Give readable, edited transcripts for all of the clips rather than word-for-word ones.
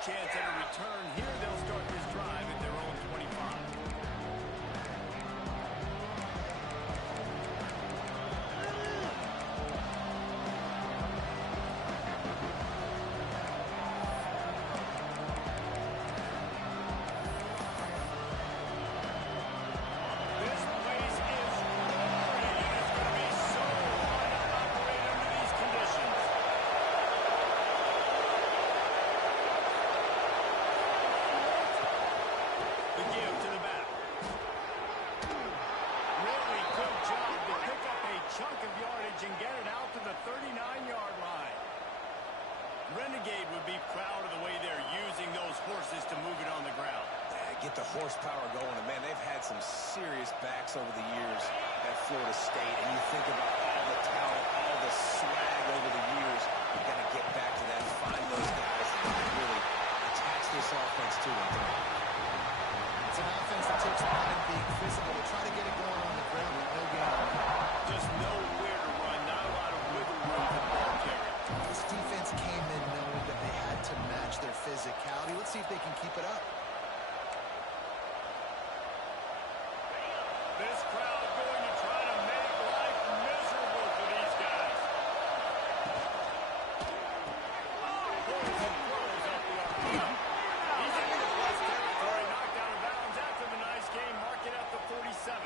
chance at a return here. They'll start this drive at their own 25. And get it out to the 39-yard line. Renegade would be proud of the way they're using those horses to move it on the ground. Yeah, get the horsepower going. And, man, they've had some serious backs over the years at Florida State. And you think about all the talent, all the swag over the years. You've got to get back to that, find those guys, and really attach this offense to them. It's an offense that takes pride in being physical to try to get it going on the ground with no gain. Just nowhere to run, not a lot of wiggle room for the ball carrier. This defense came in knowing that they had to match their physicality. Let's see if they can keep it up. This crowd going to try to make life miserable for these guys. Pulls and throws up the arm. He's in the plus territory, knocked out of bounds after the nice game. Mark it at the 47.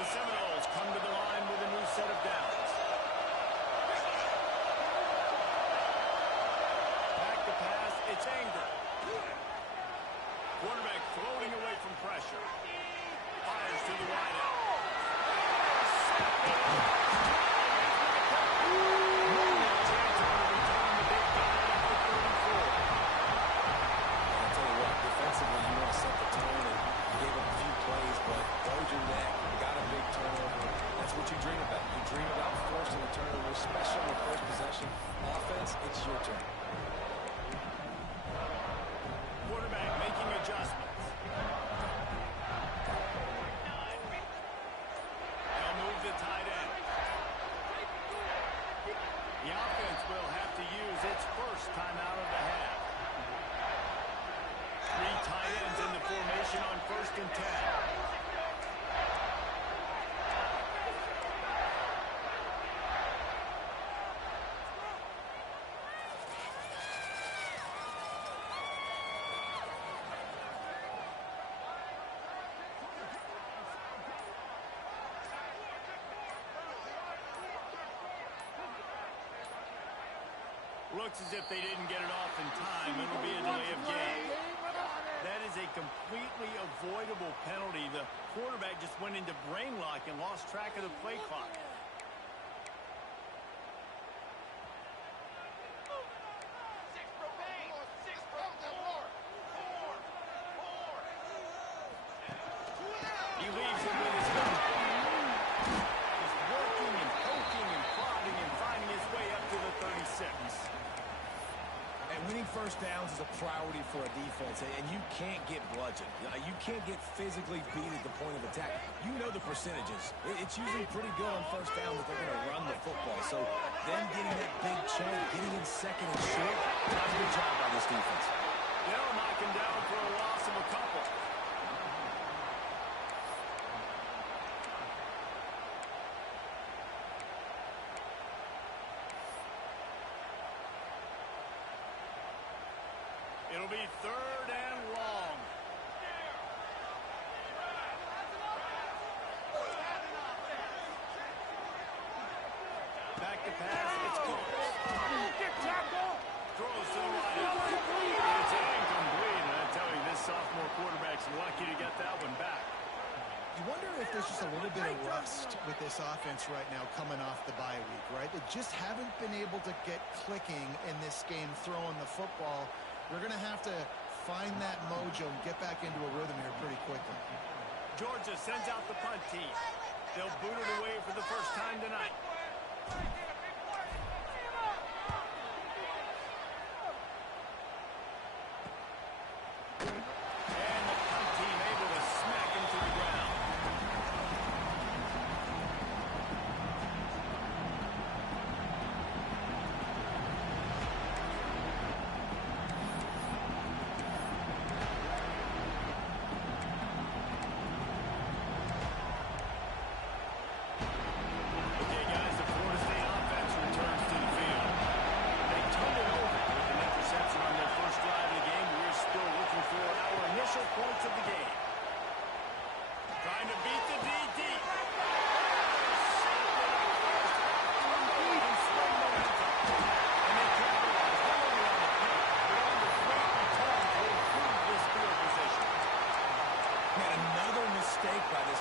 The Seminoles come to the line with a new set of downs. Back to pass, it's Anger. Quarterback floating away from pressure. Fires to the wide out. I'll tell you what, defensively, you want to set the tone, and you gave up a few plays, but broke your neck, got a big turnover. That's what you dream about. You dream about forcing a turnover, especially on the first possession. Offense, it's your turn. Quarterback making adjustments. They'll move the tight end. The offense will have to use its first timeout of the half. 3 tight ends in the formation on 1st and 10. Looks as if they didn't get it off in time. It'll be a delay of game. That is a completely avoidable penalty. The quarterback just went into brain lock and lost track of the play clock. He leaves it with his gun. Just working and poking and prodding and finding his way up to the 36. And winning first downs is a priority for a defense, and you can't get bludgeoned. You can't get physically beat at the point of attack. You know the percentages. It's usually pretty good on first down that they're going to run the football. So them getting that big chunk, getting in second and short, that's a good job by this defense. They'll knock him down for a loss of a couple. It'll be 3rd and long. Back to pass, it's Coates. Throws to the right. It's incomplete, and I tell you, this sophomore quarterback's lucky to get that one back. You wonder if there's just a little bit of rust with this offense right now coming off the bye week, right? They just haven't been able to get clicking in this game throwing the football. They're going to have to find that mojo and get back into a rhythm here pretty quickly. Georgia sends out the punt team. They'll boot it away for the first time tonight.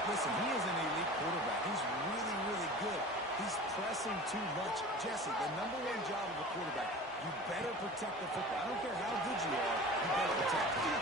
Listen, he is an elite quarterback. He's really, really good. He's pressing too much. Jesse, the #1 job of a quarterback, you better protect the football. I don't care how good you are, you better protect it.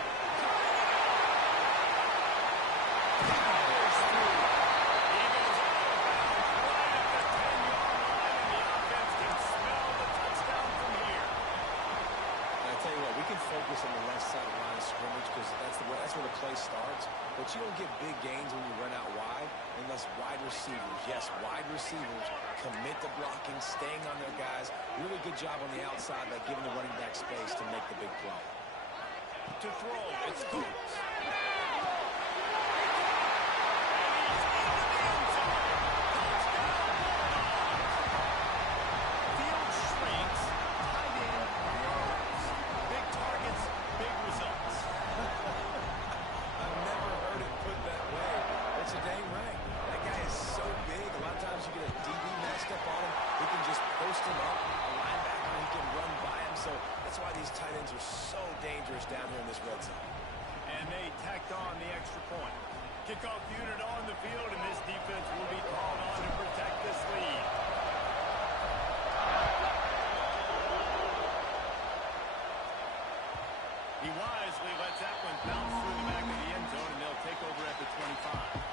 Focus on the left side of the line of scrimmage because that's where the play starts. But you don't get big gains when you run out wide unless wide receivers, yes, wide receivers commit to blocking, staying on their guys. Really good job on the outside by giving the running back space to make the big play. To throw, it's Cooks. That's why these tight ends are so dangerous down here in this red zone. And they tacked on the extra point. Kickoff unit on the field, and this defense will be called on to protect this lead. He wisely lets that one bounce through the back of the end zone, and they'll take over at the 25.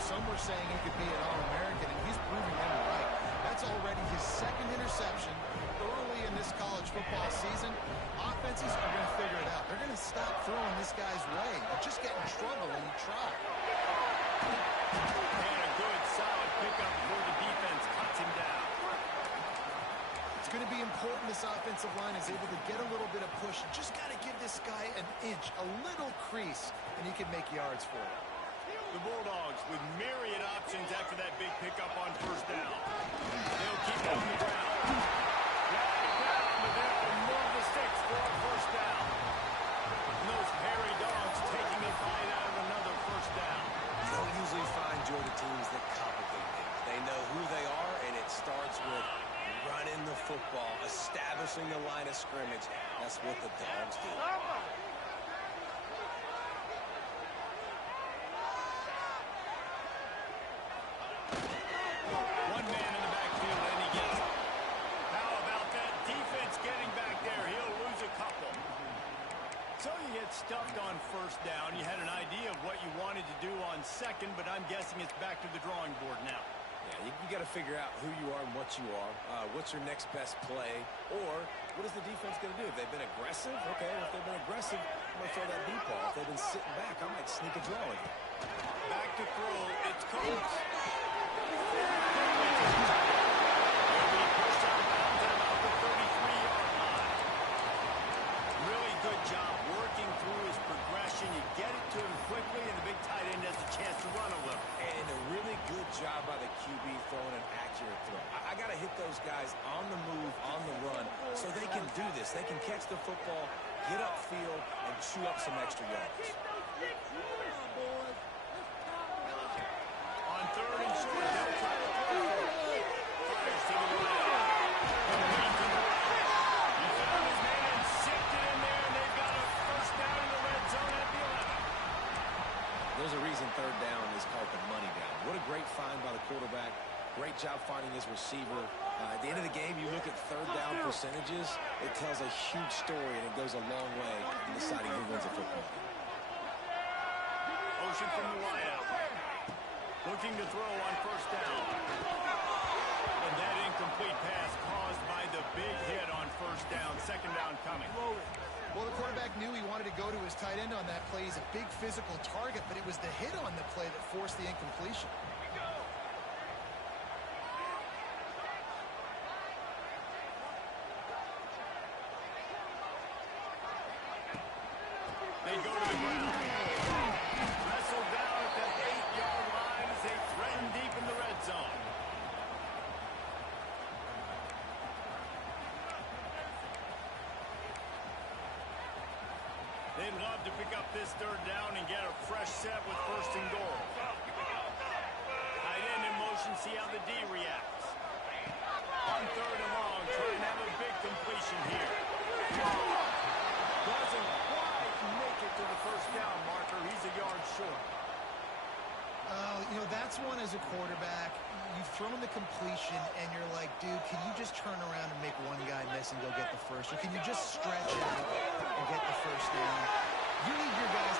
Some were saying he could be an All-American, and he's proving them right. That's already his second interception early in this college football season. Offenses are going to figure it out. They're going to stop throwing this guy's way. They'll just get in trouble when you try. And a good, solid pickup before the defense cuts him down. It's going to be important this offensive line is able to get a little bit of push. Just got to give this guy an inch, a little crease, and he can make yards for it. The Bulldogs with myriad options after that big pickup on first down. They'll keep it on the ground. Drag down, but they'll move the sticks for a first down. And those hairy dogs taking a bite out of another first down. You don't usually find Georgia teams that complicate things. They know who they are, and it starts with running the football, establishing the line of scrimmage. That's what the Dogs do. Stuffed on first down. You had an idea of what you wanted to do on second, but I'm guessing it's back to the drawing board now. Yeah, you got to figure out who you are and what you are. What's your next best play? Or what is the defense going to do? If they've been aggressive, okay. If they've been aggressive, I'm going to throw that deep ball. If they've been sitting back, I might sneak a draw in. Back to throw. It's Coates. Job working through his progression. You get it to him quickly, and the big tight end has a chance to run a little. And a really good job by the QB throwing an accurate throw. I got to hit those guys on the move, on the run, so they can do this. They can catch the football, get upfield, and chew up some extra yards. On third and short, they'll try to throw. Fires to the right. There's a reason third down is called the money down. What a great find by the quarterback. Great job finding his receiver. At the end of the game, you look at third down percentages, it tells a huge story, and it goes a long way in deciding who wins a football game. Motion from the wideout. Looking to throw on first down. And that incomplete pass caused by the big hit on first down. Second down coming. Well, the quarterback knew he wanted to go to his tight end on that play. He's a big physical target, but it was the hit on the play that forced the incompletion. They go to the ground. Wrestled down at the 8-yard line as they threaten deep in the red zone. They'd love to pick up this third down and get a fresh set with first and goal. Tight end in motion, see how the D reacts. On third and long, try and have a big completion here. Doesn't quite make it to the first down marker. He's a yard short. You know, that's one as a quarterback. You've thrown the completion, and you're like, dude, can you just turn around and make one guy miss and go get the first? Or can you just stretch out and get the first down? You need your guys.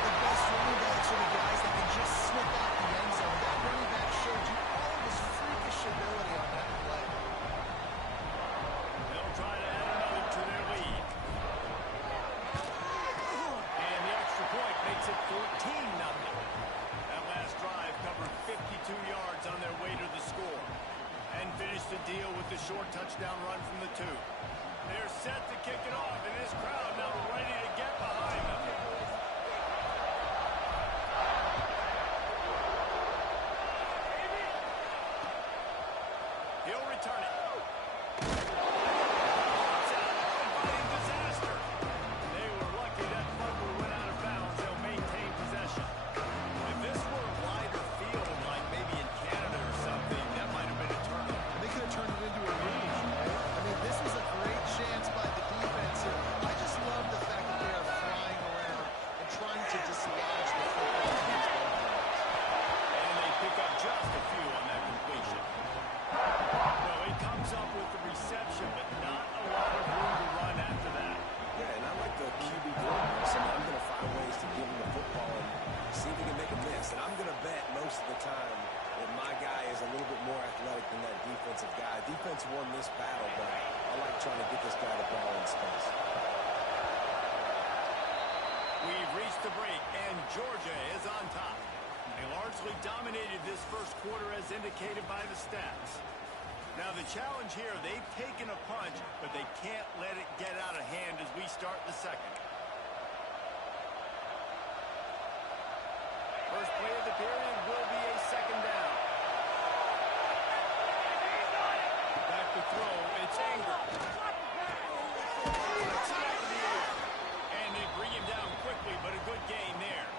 The best running backs are the guys that can just slip out the end zone. That running back showed you all of his freakish ability on that play. They'll try to add another to their lead. And the extra point makes it 14-0. That last drive covered 52 yards on their way to the score. And finished the deal with the short touchdown run from the 2. They're set to kick it off, and this crowd now ready to get behind them. He'll return it. Disaster. They were lucky that fumble went out of bounds. They'll maintain possession. If this were a wider field, like maybe in Canada or something, that might have been a turnover. They could have turned it into a rouge, right? I mean, this was a great chance by the defense here. I just love the fact that they are flying around and trying to dislodge the football from these ball players. And they pick up just a few on that completion. Well, he comes up with the reception, but not a lot of room to run after that. Yeah, and I like the QB goalpost. I mean, I'm going to find ways to give him the football and see if he can make a miss. And I'm going to bet most of the time that my guy is a little bit more athletic than that defensive guy. Defense won this battle, but I like trying to get this guy the ball in space. We've reached the break, and Georgia is on top. They largely dominated this first quarter as indicated by the stats. Now the challenge here, they've taken a punch, but they can't let it get out of hand as we start the second. First play of the period will be a second down. Back to throw, it's Ingram. Flicks it out of the air. And they bring him down quickly, but a good gain there.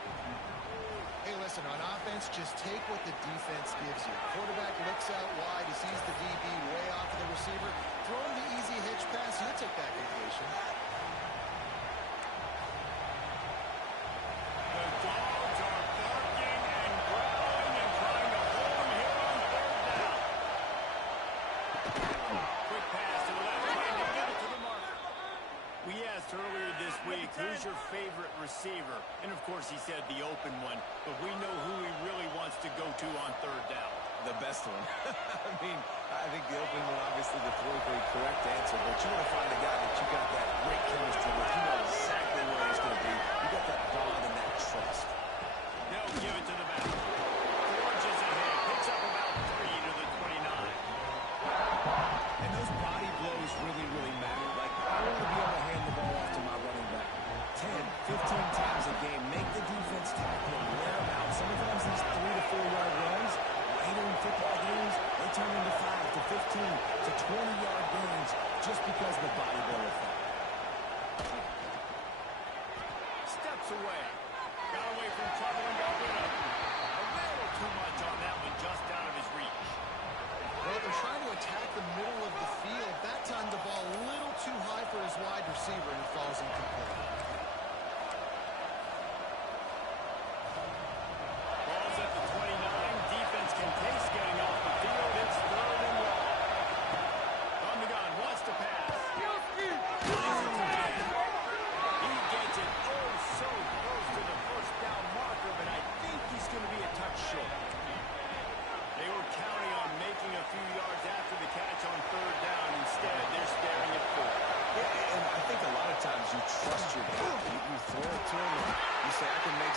Hey, listen, on offense, just take what the defense gives you. Quarterback looks out wide. He sees the DB way off of the receiver. Throw him the easy hitch pass. He'll take that completion. The dogs are barking and growling and trying to hold him here on third down. Quick pass to the left, trying to get it to the marker. We asked earlier this week, who's your favorite receiver? And, of course, he said the open one, but we know who he really wants to go to on third down. The best one. I mean, I think the opening one, obviously, the correct answer, but you want to find a guy that you got that great chemistry with. You know exactly where he's going to be. You got that bond and that trust. They'll give it to the back. Forges ahead, picks up about 3 to the 29. And those body blows really, really matter. Like, I want to be able to hand the ball off to my running back 10, 15 times a game. Make the defense tackle him, wear him out. Sometimes these 3 to 4 yard runs, later in football games, they turn into 5 to 15 to 20 yard gains just because of the body blow effect. Steps away.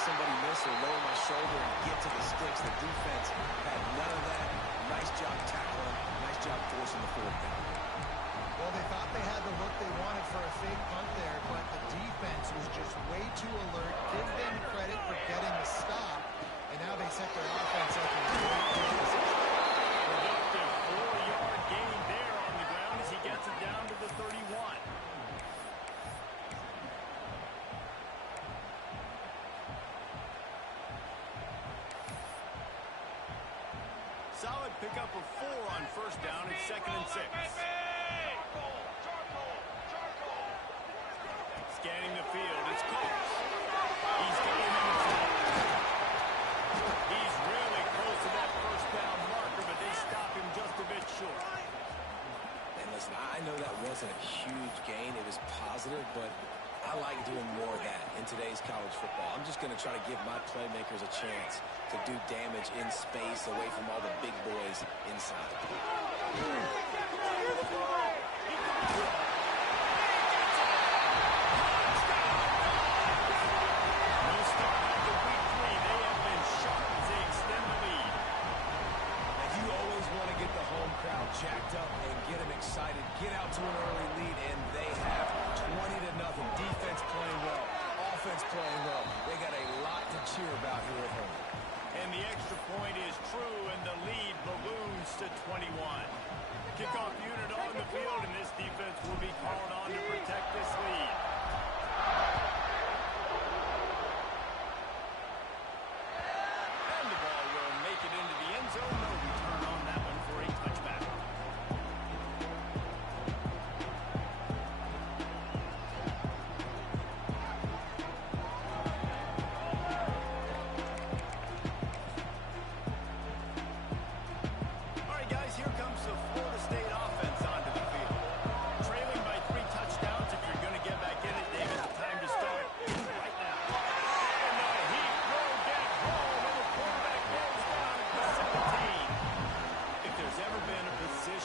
somebody miss or lower my shoulder and get to the sticks. The defense had none of that. Nice job tackling. Nice job forcing the fourth down. Well, they thought they had the look they wanted for a fake punt there, but the defense was just way too alert. Give them credit for getting the stop, and now they set their offense up in a great position. Productive 4-yard gain there on the ground as he gets it down to the 31. Solid pickup of 4 on first down. It's 2nd and 6. Scanning the field, it's Coach. He's got him in the He's really close to that first down marker, but they stop him just a bit short. And listen, I know that wasn't a huge gain. It was positive, but I like doing more of that in today's college football. I'm just going to try to give my playmakers a chance to do damage in space away from all the big boys inside. Jacked up and get them excited, get out to an early lead, and they have 20-0. Defense playing well, offense playing well. They got a lot to cheer about here at home. And the extra point is true, and the lead balloons to 21. Kickoff unit on the field, and this defense will be called on to protect this lead. And the ball will make it into the end zone. No return on that one for a touchback.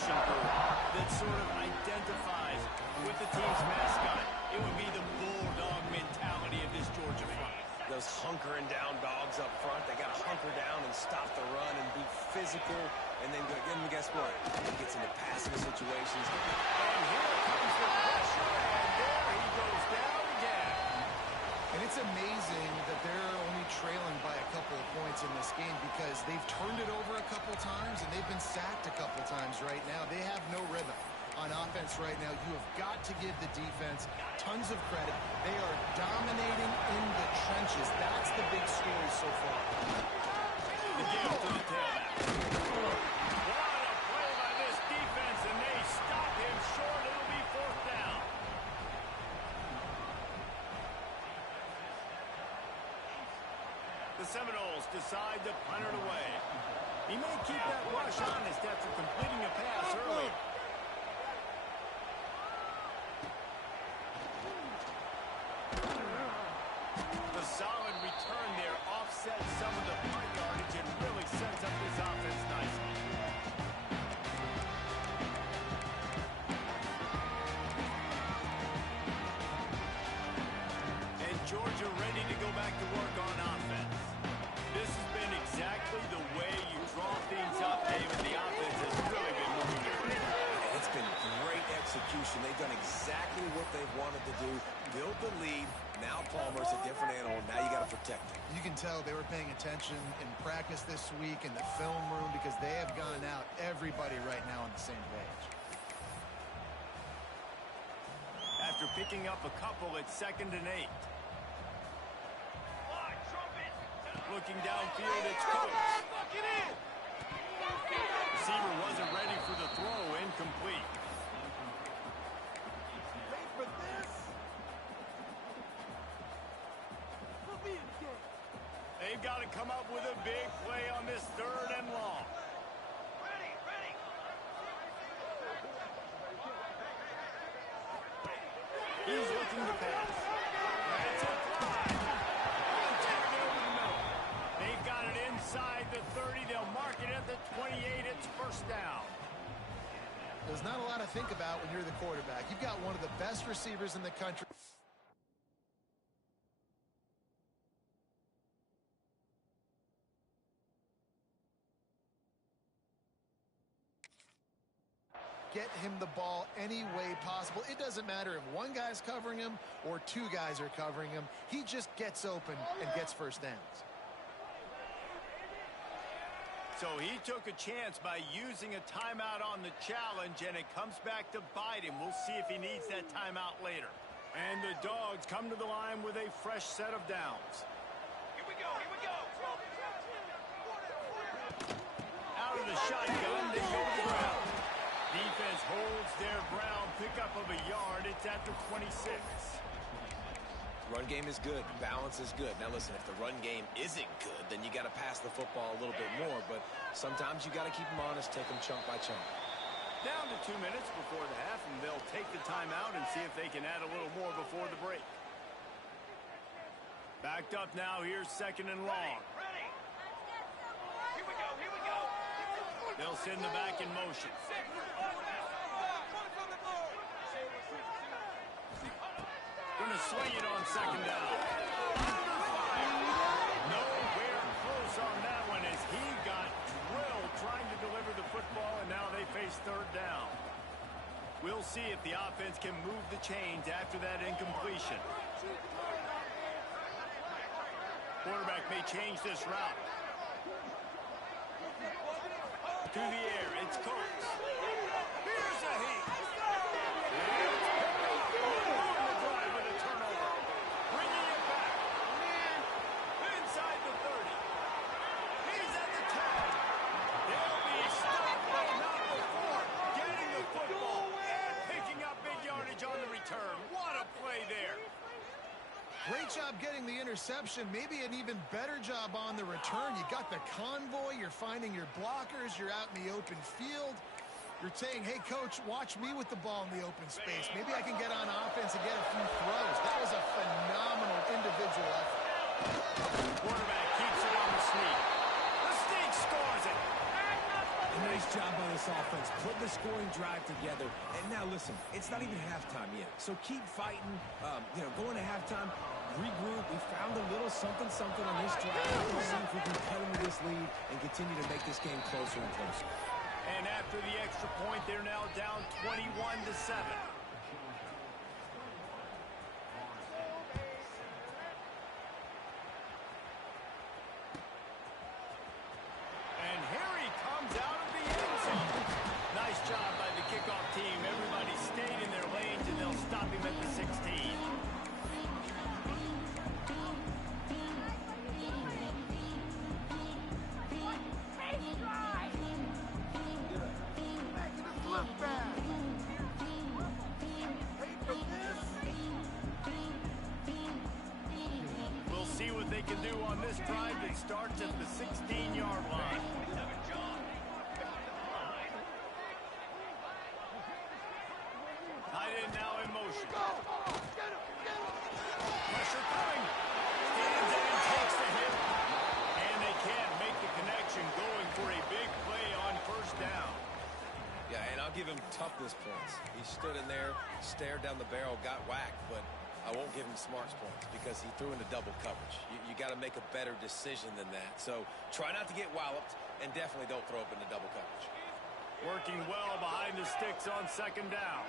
That sort of identifies with the team's mascot. It would be the bulldog mentality of this Georgia front. Those hunkering down dogs up front, they got to hunker down and stop the run and be physical, and then guess what? It gets into passing situations. And here comes the pressure, and there he goes down again. And it's amazing that they're only trailing by a couple of points in this game because they've turned it over a couple times and they've been sacked a couple times right now. They have no rhythm on offense right now. You have got to give the defense tons of credit. They are dominating in the trenches. That's the big story so far. The game to the tailback. What a play by this defense, and they stop him short. It'll be 4th down. The Seminoles decide to punt it away. He may keep that rush honest after completing a pass early. The solid return there offsets some of the punt yardage and really sets up this offense nicely. And Georgia ready to go back to work on offense. This has been exactly the way you draw things up, David. The offense has really been moving it. It's been great execution. They've done exactly what they've wanted to do. Build the lead. Now Palmer's a different animal. Now you got to protect him. You can tell they were paying attention in practice this week in the film room because they have gone out everybody right now on the same page. After picking up a couple, it's 2nd and 8. Looking downfield, it's Coach. Receiver wasn't ready for the throw, incomplete. Wait for this. They've got to come up with a big play on this 3rd and long. Ready. He's looking to pass. That's a fly. Tagged over the middle. They've got it inside the 30. They'll mark it at the 28. It's 1st down. There's not a lot to think about when you're the quarterback. You've got one of the best receivers in the country. get him the ball any way possible. It doesn't matter if one guy's covering him or two guys are covering him. He just gets open and gets first downs. So he took a chance by using a timeout on the challenge, and it comes back to bite him. We'll see if he needs that timeout later. And the Dogs come to the line with a fresh set of downs. Here we go, here we go. Out of the shotgun, they go to the ground. Defense holds their ground, pickup of a yard. It's at the 26. Run game is good. Balance is good. Now, listen, if the run game isn't good, then you got to pass the football a little bit more. But sometimes you got to keep them honest, take them chunk by chunk. Down to 2 minutes before the half, and they'll take the timeout and see if they can add a little more before the break. Backed up now. Here's second and long. Ready. Here we go, here we go. They'll send the back in motion. Going to swing it on second down. Under fire. Nowhere close on that one as he got drilled trying to deliver the football, and now they face third down. We'll see if the offense can move the chains after that incompletion. Quarterback may change this route. To the air, it's Coates. Here's a heat. Great job getting the interception. Maybe an even better job on the return. You got the convoy. You're finding your blockers. You're out in the open field. You're saying, hey, coach, watch me with the ball in the open space. Maybe I can get on offense and get a few throws. That was a phenomenal individual effort. Quarterback keeps it on the sneak. The sneak scores it. A nice job by this offense, putting the scoring drive together. And now, listen, it's not even halftime yet. So keep fighting, going to halftime, regroup. We found a little something on this drive. We'll see if we can cut into this lead and continue to make this game closer and closer. And after the extra point, they're now down 21-7. Job by the kickoff team. Everybody stayed in their lanes, and they'll stop him at the 16. We'll see what they can do on this drive that starts at the 16-yard line. Now in motion. Pressure coming. Stands in and takes the hit. And they can't make the connection, going for a big play on first down. Yeah, and I'll give him toughness points. He stood in there, stared down the barrel, got whacked, but I won't give him smarts points because he threw into double coverage. You got to make a better decision than that. So try not to get walloped, and definitely don't throw up into double coverage. Working well behind the sticks on second down.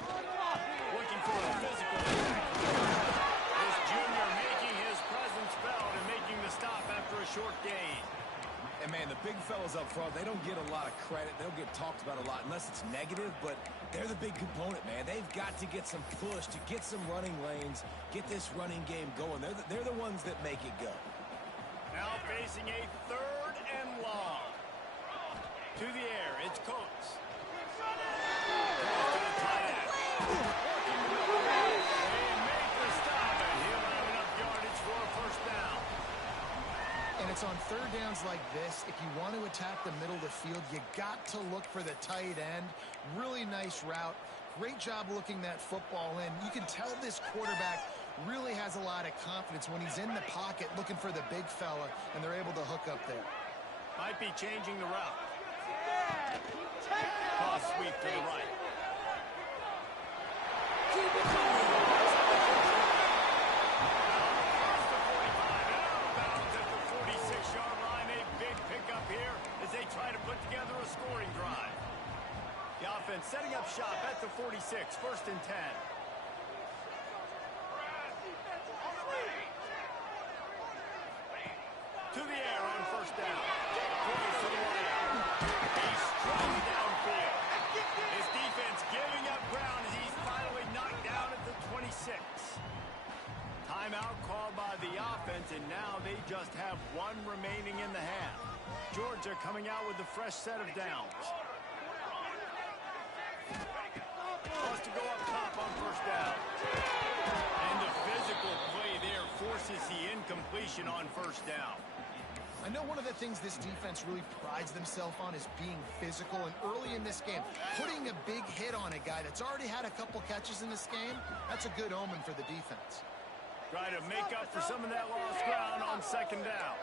Looking for a physical attack. This junior making his presence felt and making the stop after a short gain. And, man, the big fellas up front, they don't get a lot of credit. They don't get talked about a lot unless it's negative, but they're the big component, man. They've got to get some push, to get some running lanes, get this running game going. They're the ones that make it go. Now facing a third and long. To the air, it's Coates. And it's on third downs like this. If you want to attack the middle of the field, you got to look for the tight end. Really nice route. Great job looking that football in. You can tell this quarterback really has a lot of confidence when he's in the pocket looking for the big fella, and they're able to hook up there. Might be changing the route. Cross sweep to the right. Try to put together shot at the 46, 1st and 10. To the air on 1st down. Throws to the wideout. He's struck downfield. His defense giving up ground as he's finally knocked down at the 26. Timeout called by the offense, and now they just have one remaining in the half. Georgia coming out with a fresh set of downs. Wants to go up top on 1st down. And the physical play there forces the incompletion on 1st down. I know one of the things this defense really prides themselves on is being physical, and early in this game, putting a big hit on a guy that's already had a couple catches in this game, that's a good omen for the defense. Try to make up for some of that lost ground on 2nd down.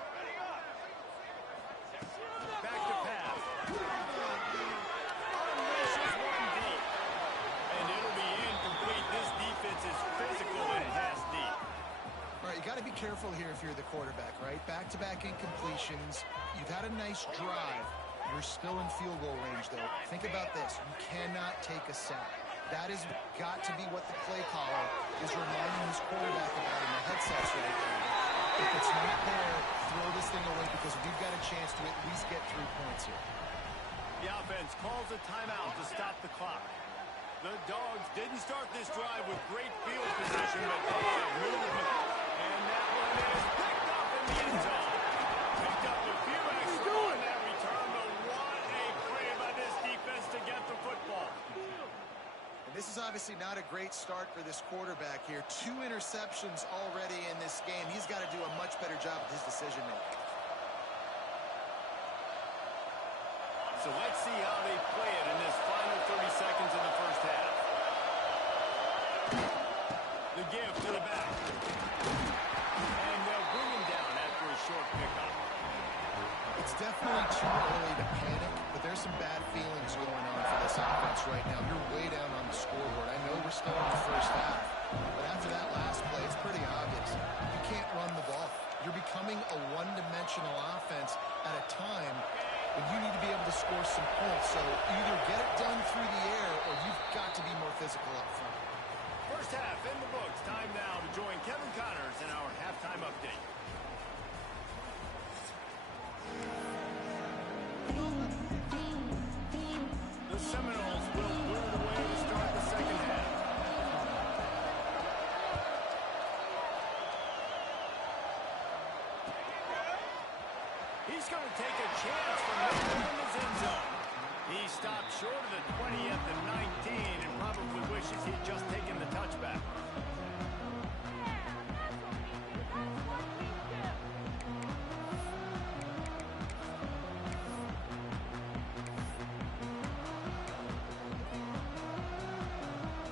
Back to pass. Unleashes one deep. And it'll be incomplete. This defense is physical and has deep. All right, you got to be careful here if you're the quarterback, right? Back-to-back incompletions. You've had a nice drive. You're still in field goal range, though. Think about this. You cannot take a sack. That has got to be what the play caller is reminding his quarterback about in the headsets right now. If it's not there, throw this thing away because we've got a chance to at least get 3 points here. The offense calls a timeout to stop the clock. The Dogs didn't start this drive with great field position, but they have movement. And that one is picked up in the end zone. Picked up a few extra on that return, but what a play by this defense to get the football. And this is obviously not a great start for this quarterback here. 2 interceptions already in this game. He's got to do a much better job with his decision-making. So let's see how they play it in this final 30 seconds in the 1st half. The give to the back. And they'll bring him down after a short pickup. It's definitely too early to panic, but there's some bad feelings going on for this offense right now. You're way down on the scoreboard. I know we're still in the 1st half, but after that last play, it's pretty obvious. You can't run the ball. You're becoming a one-dimensional offense at a time when you need to be able to score some points. So either get it done through the air or you've got to be more physical up front. 1st half in the books. Time now to join Kevin Connors in our halftime update. The Seminoles will clear the way to start the 2nd half. He's going to take a chance from right in his end zone. He stopped short of the 20 at the 19 and probably wishes he'd just taken the touchback.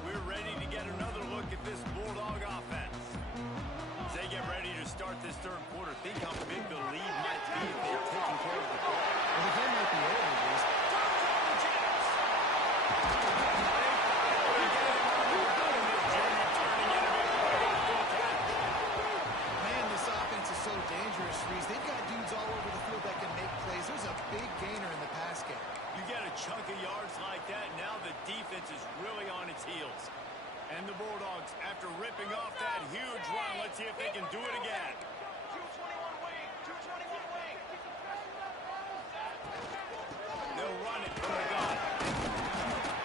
We're ready to get another look at this Bulldog offense. As they get ready to start this 3rd quarter, think how big the lead might be if they're taking care of the ball. Well, the game might be over, Luis. Man, this offense is so dangerous, Reese. They've got dudes all over the field that can make plays. There's a big gainer in the pass game. You get a chunk of yards like that, now the defense is really on its heels. And the Bulldogs, after ripping off that huge run, let's see if they can do it again. 221 wing, 221 wing. They'll run it from the gun.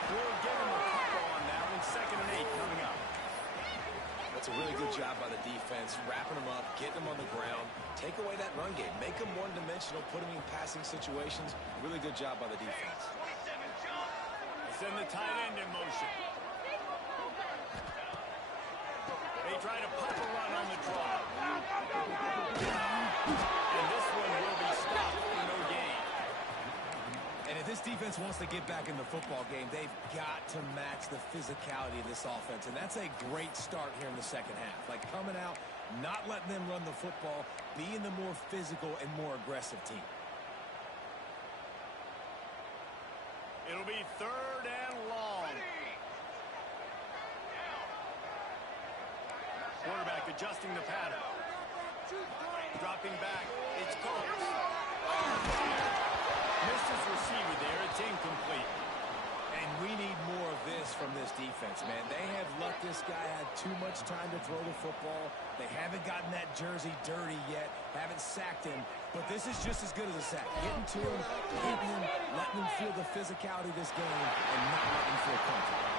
We'll give them a couple on that one. 2nd and 8 coming up. That's a really good job by the defense, wrapping them up, getting them on the ground. Take away that run game. Make them one-dimensional, put them in passing situations. Really good job by the defense. 27 jump. Send the tight end in motion. They try to pop a run on the draw. And this one will be stopped for no gain. And if this defense wants to get back in the football game, they've got to match the physicality of this offense. And that's a great start here in the 2nd half. Like coming out, not letting them run the football, being the more physical and more aggressive team. It'll be 3rd and long. Quarterback adjusting the pattern. Dropping back. It's Coates. Missed his receiver there. It's incomplete. And we need more of this from this defense, man. They have let this guy have too much time to throw the football. They haven't gotten that jersey dirty yet, haven't sacked him. But this is just as good as a sack. Getting to him, hitting him, letting him feel the physicality of this game, and not letting him feel comfortable.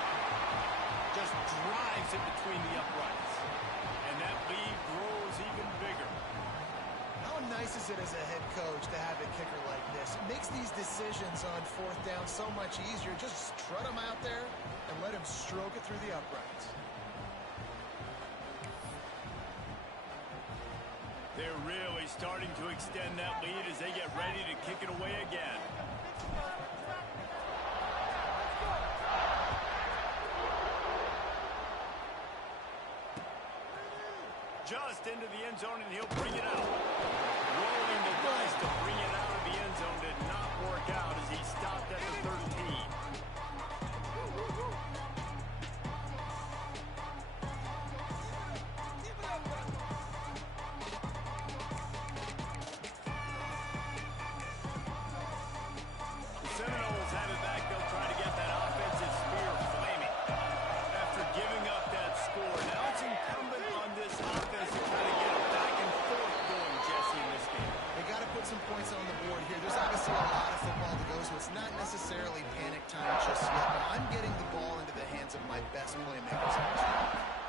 Just drives it between the uprights. And that lead grows even bigger. How nice is it as a head coach to have a kicker like this? It makes these decisions on fourth down so much easier. Just strut him out there and let him stroke it through the uprights. They're really starting to extend that lead as they get ready to kick it away again. Just into the end zone, and he'll bring it out. Rolling the dice to bring it out of the end zone did not work out as he stopped at the 13. The Seminoles have it back. They'll try to get that offensive spear flaming. After giving up that score, now it's incumbent on this offense to try to get it back and forth going, Jesse, in this game. They got to put some points on the board here. There's obviously a lot of football to go, so it's not necessarily panic time just yet. But I'm getting the ball into the hands of my best playmakers.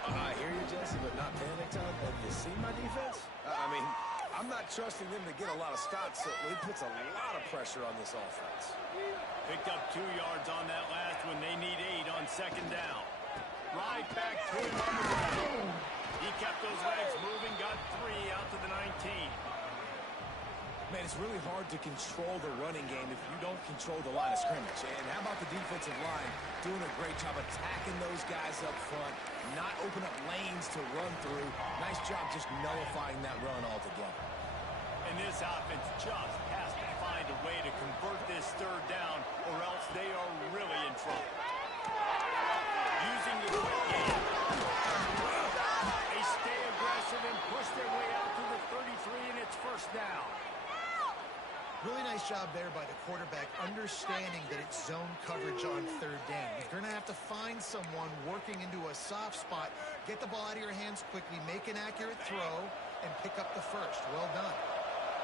I hear you, Jesse, but not panic time. Have you seen my defense? I mean, I'm not trusting them to get a lot of stops, so it puts a lot of pressure on this offense. Picked up 2 yards on that last one. They need 8 on second down. Right back to him on the ground. He kept those legs moving, got 3 out to the 19. Man, it's really hard to control the running game if you don't control the line of scrimmage. And how about the defensive line doing a great job attacking those guys up front, not open up lanes to run through. Nice job just nullifying that run altogether. And this offense just has to find a way to convert this third down, or else they are really in trouble. Using the quick game. They stay aggressive and push their way out to the 33, and it's first down. Really nice job there by the quarterback, understanding that it's zone coverage on third down. You're going to have to find someone working into a soft spot, get the ball out of your hands quickly, make an accurate throw, and pick up the first. Well done.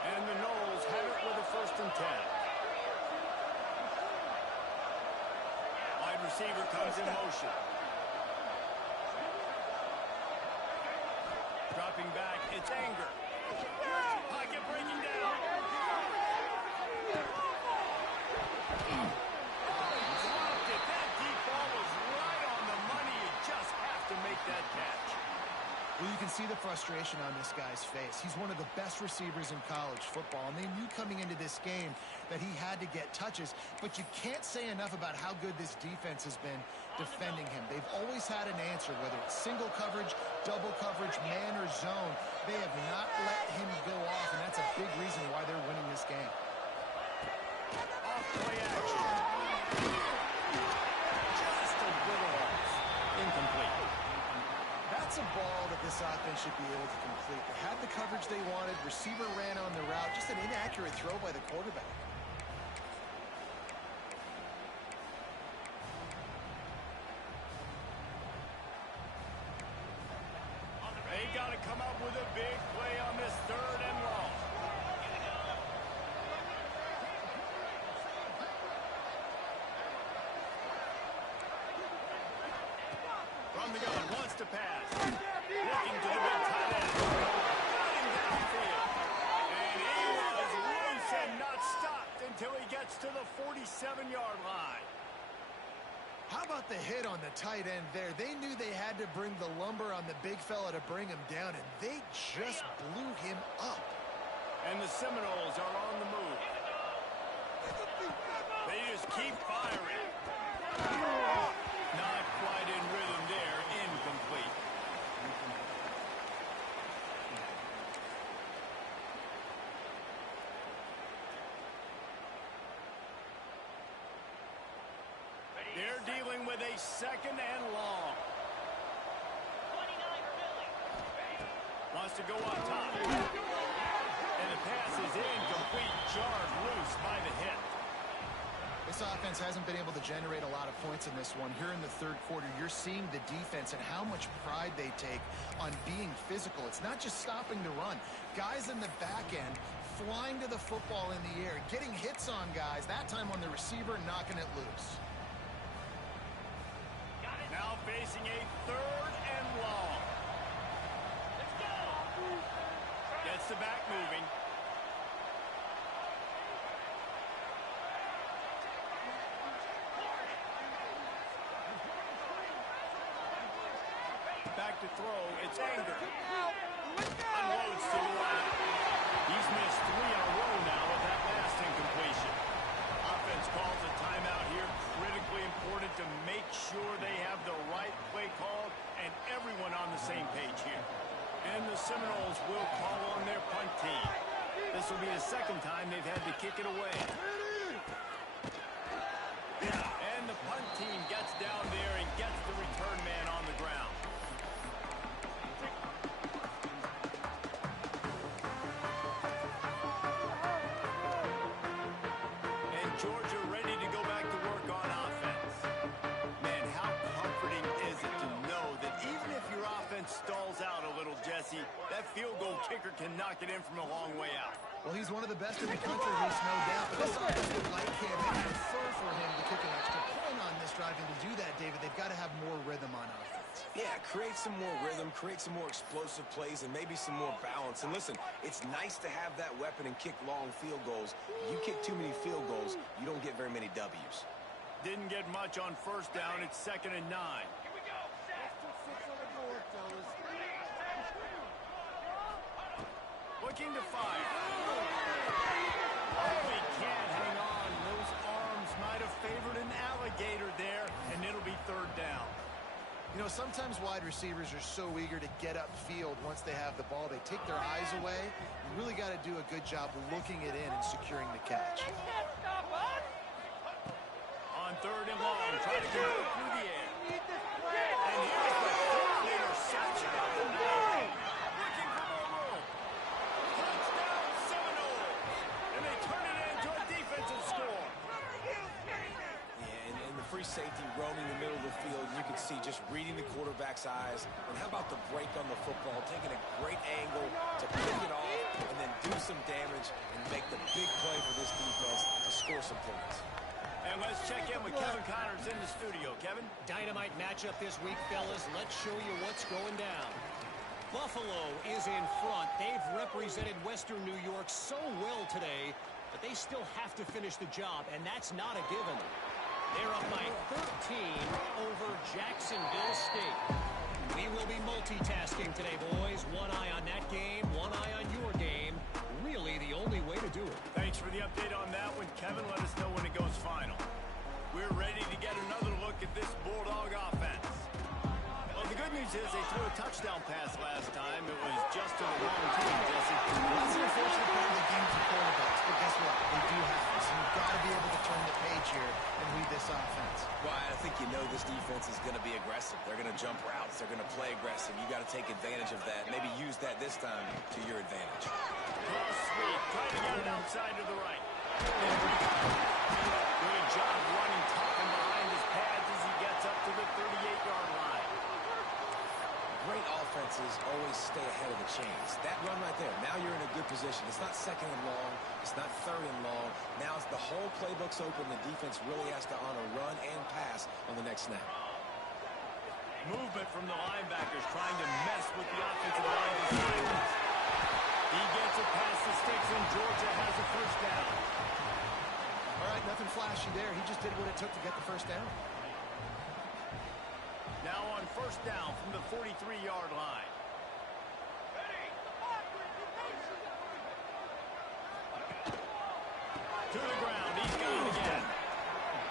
And the Noles have it with a 1st and 10. Wide receiver comes in motion. Dropping back, it's Anger. Pocket breaking down. Dropped it. That deep ball was right on the money. You just have to make that catch. Well, you can see the frustration on this guy's face. He's one of the best receivers in college football, and they knew coming into this game that he had to get touches, but you can't say enough about how good this defense has been defending him. They've always had an answer, whether it's single coverage, double coverage, man or zone. They have not let him go off, and that's a big reason why they're winning this game. Off play action. Just a little off. Incomplete. That's a ball that this offense should be able to complete. They had the coverage they wanted. Receiver ran on the route. Just an inaccurate throw by the quarterback. They got to come up with a big play on this 3rd and long. From the gun, wants to pass. Looking to the big tight end. Got him downfield. And he was loose and not stopped until he gets to the 47-yard line. How about the hit on the tight end there? They knew they had to bring the lumber on the big fella to bring him down, and they just blew him up. And the Seminoles are on the move. They just keep firing. Not quite in rhythm there. Incomplete. They're dealing with a 2nd and long. Wants to go up top. And the pass is incomplete. Jarred loose by the hit. This offense hasn't been able to generate a lot of points in this one. Here in the third quarter, you're seeing the defense and how much pride they take on being physical. It's not just stopping the run. Guys in the back end flying to the football in the air, getting hits on guys, that time on the receiver, knocking it loose. Now facing a 3rd and long. Let's go! Gets the back moving. Back to throw. It's Anger. Unloads to the right. He's missed 3 in a row now with that last incompletion. Offense calls a timeout here. Critically important to make sure they have the right play called and everyone on the same page here. And the Seminoles will call on their punt team. This will be the 2nd time they've had to kick it away. And the punt team gets down there and gets the return man on the ground. Georgia ready to go back to work on offense. Man, how comforting is it to know that even if your offense stalls out a little, Jesse, that field goal kicker can knock it in from a long way out. Well, he's one of the best in the country, Reese, no doubt. But this offense would like him and prefer for him to kick an extra point on this drive. And to do that, David, they've got to have more rhythm on offense. Yeah, create some more rhythm, create some more explosive plays, and maybe some more balance. And listen, it's nice to have that weapon and kick long field goals. You kick too many field goals, you don't get very many W's. Didn't get much on 1st down. It's 2nd and 9. Here we go. Set. Looking to fire. Oh, he can't hang on. Those arms might have favored an alligator there, and it'll be 3rd down. You know, sometimes wide receivers are so eager to get upfield once they have the ball. They take their eyes away. You really got to do a good job looking it in and securing the catch. On 3rd and long, try to go through the air. And here's the 4th interception of the night. Looking for more room. Touchdown Seminoles. And they turn it into a defensive score. Yeah, and the free safety roaming the middle of the field, you can see just reading the quarterback's eyes. And how about the break on the football, taking a great angle to pick it off and then do some damage and make the big play for this defense to score some points. And let's check in with Kevin Connors in the studio. Kevin? Dynamite matchup this week, fellas. Let's show you what's going down. Buffalo is in front. They've represented Western New York so well today, but they still have to finish the job, and that's not a given. They're up by 13 over Jacksonville State. We will be multitasking today, boys. One eye on that game, one eye on your game. Really the only way to do it. Thanks for the update on that one, Kevin. Let us know when it goes final. We're ready to get another look at this Bulldog offense. Well, the good news is they threw a touchdown pass last time. It was just to the wrong team, Jesse. That's an unfortunate part of the game for quarterbacks, but guess what? They do have this. You've got to be able to turn the page here and lead this offense. Well, I think you know this defense is going to be aggressive. They're going to jump routes. They're going to play aggressive. You got to take advantage of that. Maybe use that this time to your advantage. Cross sweep. Try to get it outside to the right. Good job running tough and behind his pads as he gets up to the 38-yard line. Great offenses always stay ahead of the chains. That run right there, now you're in a good position. It's not 2nd and long. It's not 3rd and long. Now it's the whole playbook's open. The defense really has to honor run and pass on the next snap. Movement from the linebackers trying to mess with the offensive line assignments. He gets it past the sticks, and Georgia has a 1st down. All right, nothing flashy there. He just did what it took to get the 1st down. Now on 1st down from the 43-yard line. To the ground. He's got it again.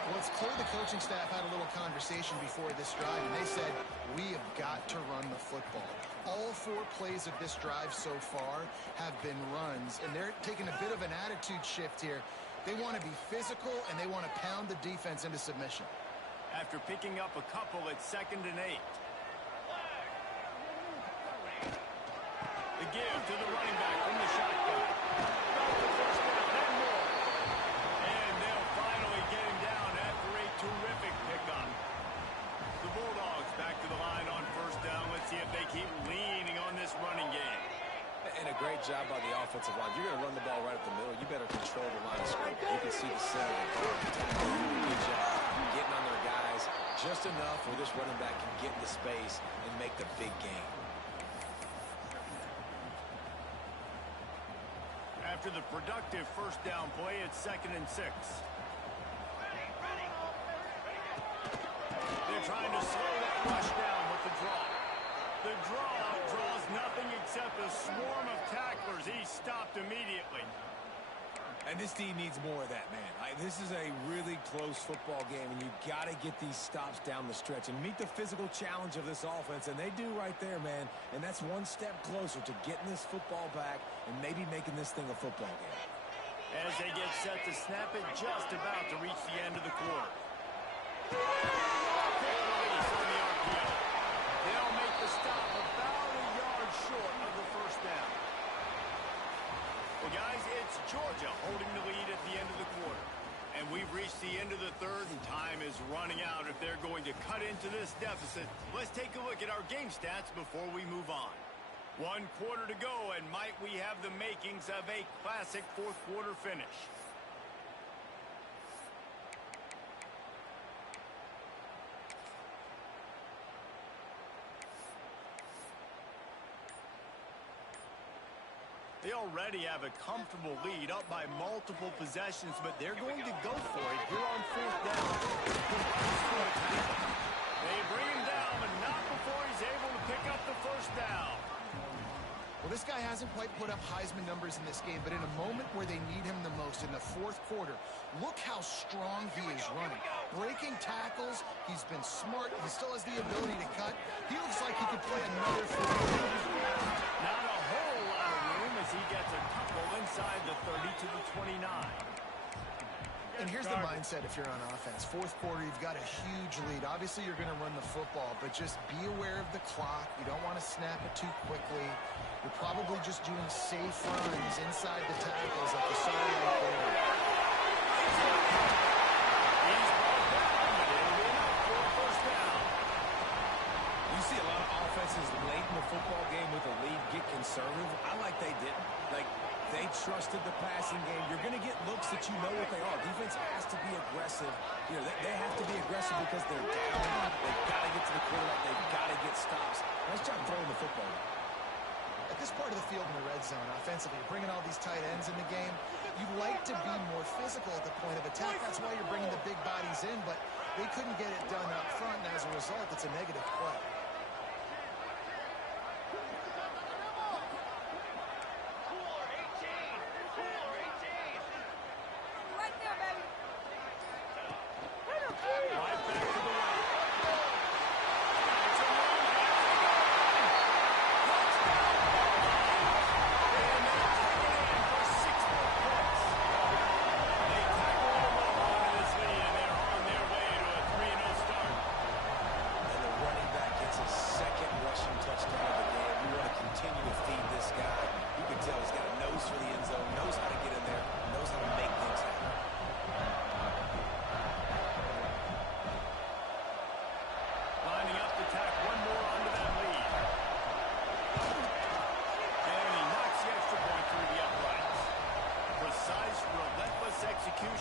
Well, it's clear the coaching staff had a little conversation before this drive, and they said, we have got to run the football. All 4 plays of this drive so far have been runs, and they're taking a bit of an attitude shift here. They want to be physical, and they want to pound the defense into submission. After picking up a couple at 2nd and 8. The give to the running back from the shotgun. About the 1st down and more. And they'll finally get him down. great job by the offensive line. You're going to run the ball right up the middle. You better control the line of scrimmage. You can see the center of the guard. Good job getting on their guys just enough where this running back can get into space and make the big game. After the productive first down play, it's 2nd and 6. They're trying to slow that rush down with the draw. The draw draws nothing except a swarm of tacklers. He's stopped immediately. And this team needs more of that, man. This is a really close football game, and you've got to get these stops down the stretch and meet the physical challenge of this offense, and they do right there, man. And that's one step closer to getting this football back and maybe making this thing a football game. As they get set to snap it, just about to reach the end of the quarter. Release on the RPO. They'll make the stop about a yard short of the first down. Well, guys, it's Georgia holding the lead at the end of the quarter. And we've reached the end of the third, and time is running out if they're going to cut into this deficit. Let's take a look at our game stats before we move on. 1 quarter to go, and might we have the makings of a classic fourth quarter finish. They already have a comfortable lead up by multiple possessions, but they're going to go for it here on 4th down. They bring him down, but not before he's able to pick up the first down. Well, this guy hasn't quite put up Heisman numbers in this game, but in a moment where they need him the most, in the 4th quarter, look how strong he is running. Breaking tackles, he's been smart, he still has the ability to cut. He looks like he could play another 4 years. Not a whole lot of room as he gets a couple inside the 30 to the 29. And here's the mindset if you're on offense. 4th quarter, you've got a huge lead. Obviously, you're going to run the football, but just be aware of the clock. You don't want to snap it too quickly. You're probably just doing safe runs inside the tackles like you saw right there. He's brought down, but it'll be enough for a first down. You see a lot of offenses late in the football game with a lead get conservative. I like they didn't. Like, they trusted the passing game. You're going to get looks that you know what they are. Defense has to be aggressive. You know, they have to be aggressive because they're down. They've got to get to the quarterback. They've got to get stops. Nice job throwing the football. At this part of the field in the red zone, offensively, you're bringing all these tight ends in the game. You'd like to be more physical at the point of attack. That's why you're bringing the big bodies in, but they couldn't get it done up front, and as a result, it's a negative play.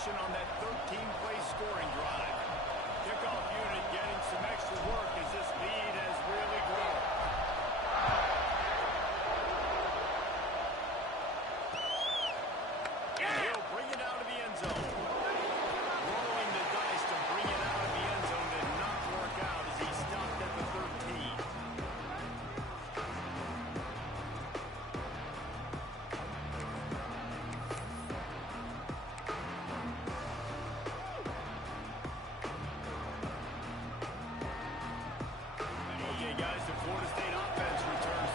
On that 13-play scoring drive. Kickoff unit getting some extra work as this lead has really grown. And he'll bring it out of the end zone. Rolling the dice to bring it out of the end zone did not work out as he stopped at the 13. Florida State offense returns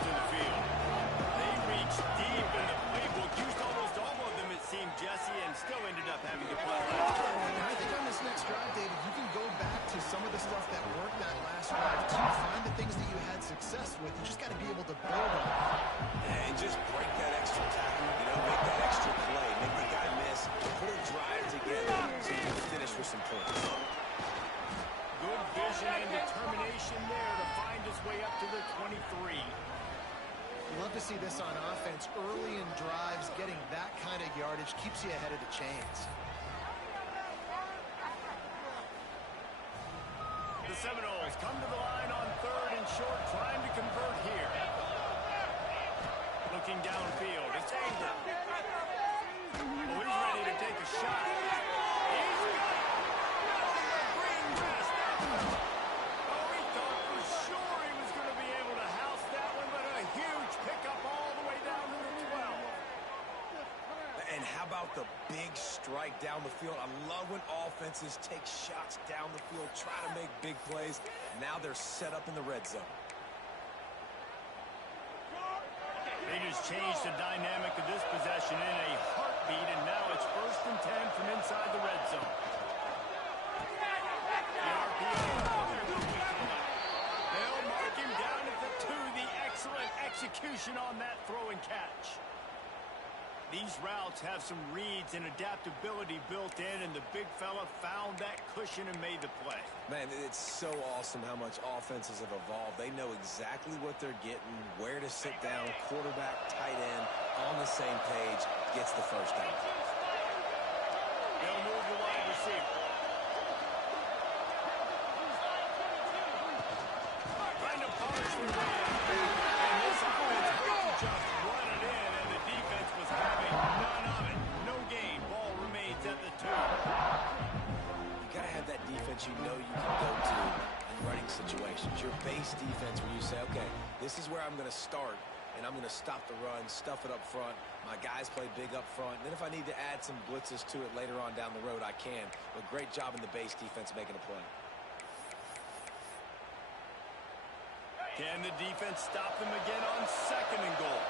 points early in drives, getting that kind of yardage keeps you ahead of the chains. The Seminoles come to the line on 3rd and short, trying to convert here. Looking downfield, it's Anger. Oh, he's ready to take a shot. He's got it. Green grass. Oh, he thought for sure he was going to be able to house that one, but a huge pickup all the way down to the 12. And how about the big strike down the field? I love when offenses take shots down the field, try to make big plays. Now they're set up in the red zone. They just changed the dynamic of this possession in a heartbeat, and now it's 1st and 10 from inside the red zone. The RPO. They'll mark him down at the 2. The excellent execution on that throw and catch. These routes have some reads and adaptability built in, and the big fella found that cushion and made the play. Man, it's so awesome how much offenses have evolved. They know exactly what they're getting, where to sit down, quarterback, tight end, on the same page, gets the first down. They'll move the wide receiver. Trying to polish their way out. And this offense hopes to just run it in, and the defense was having none of it. No gain. Ball remains at the 2. You got to have that defense you know you can go to in running situations. Your base defense where you say, okay, this is where I'm going to start, and I'm going to stop the run, stuff it up front. My guys play big up front. And then if I need to add some blitzes to it later on down the road, I can. But great job in the base defense making a play. Can the defense stop them again on 2nd and goal?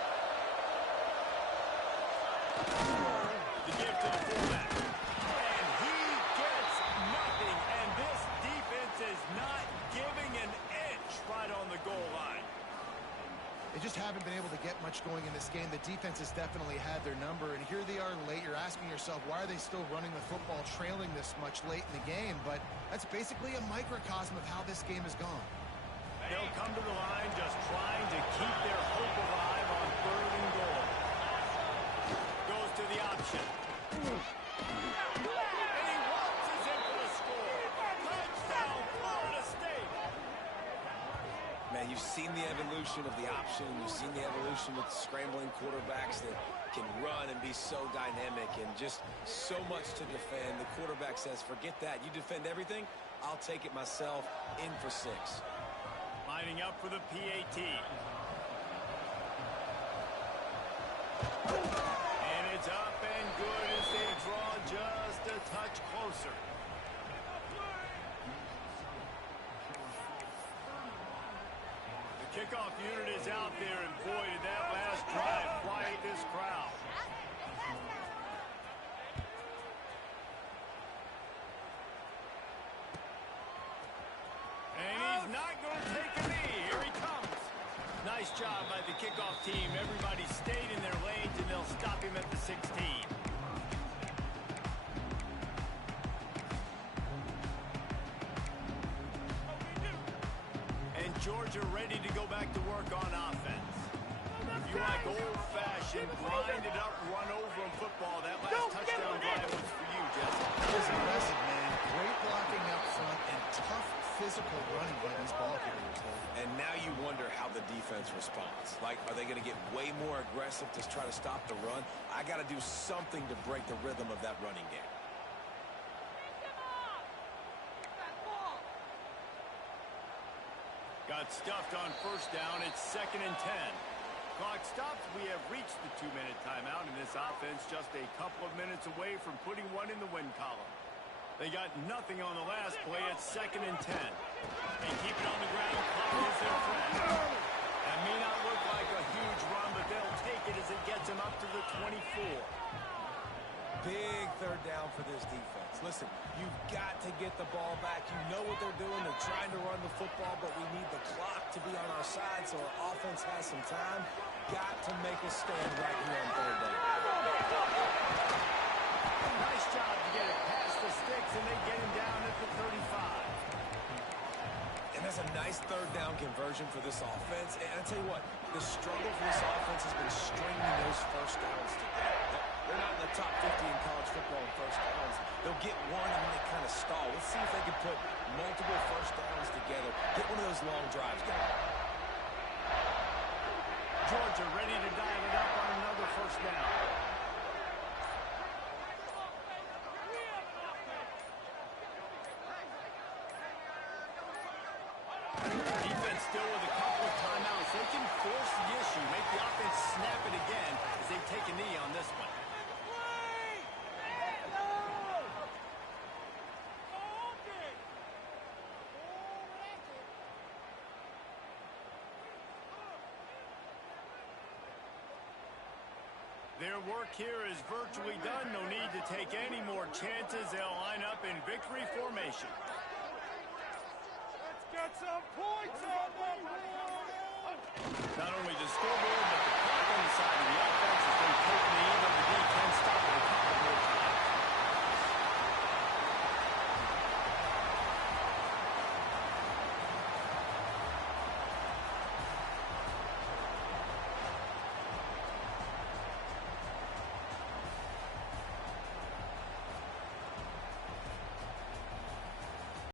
The give to the fullback. And he gets nothing. And this defense is not giving an inch right on the goal line. They just haven't been able to get much going in this game. The defense has definitely had their number, and here they are late. You're asking yourself, why are they still running the football trailing this much late in the game? But that's basically a microcosm of how this game has gone. They'll come to the line just trying to keep their hope alive on 3rd and goal. Goes to the option. And he waltzes in for the score. Touchdown, Florida State. Man, you've seen the evolution of the option. You've seen the evolution with scrambling quarterbacks that can run and be so dynamic and just so much to defend. The quarterback says, forget that. You defend everything, I'll take it myself. In for 6. Lining up for the PAT. And it's up and good as they draw just a touch closer. The kickoff unit is out there, and boy, did that last drive quiet this crowd. And he's not going to take a knee. Here he comes. Nice job by the kickoff team. Everybody stayed in their lanes, and they'll stop him at the 16. And Georgia ready to go back to work on offense. If you like old-fashioned, grinded-up, run-over football, that last touchdown drive was for you, Jesse. That was impressive, man. Great blocking up front and tough physical running by these ball carriers. And now you wonder how the defense responds. Like, are they going to get way more aggressive to try to stop the run? I got to do something to break the rhythm of that running game. Got stuffed on 1st down. It's 2nd and 10. Clock stops. We have reached the 2-minute timeout, and this offense just a couple of minutes away from putting one in the win column. They got nothing on the last play. It's 2nd and 10. They keep it on the ground. Clock is their friend. That may not look like a huge run, but they'll take it as it gets them up to the 24. Big 3rd down for this defense. Listen, you've got to get the ball back. You know what they're doing. They're trying to run the football, but we need the clock to be on our side so our offense has some time. Got to make a stand right here on 3rd down. Nice job to get it past the sticks, and they get him down at the 35. And And that's a nice third down conversion for this offense. And I tell you what, the struggle for this offense has been stringing those first downs together. They're not in the top 50 in college football in first downs. They'll get one and then they kind of stall. Let's see if they can put multiple first downs together. Get one of those long drives going. Georgia ready to dial it up on another first down. Defense still with a couple of timeouts. They can force the issue, make the offense snap it again as they take a knee on this one. Their work here is virtually done. No need to take any more chances. They'll line up in victory formation. Let's get some points on them. Not only the scoreboard, but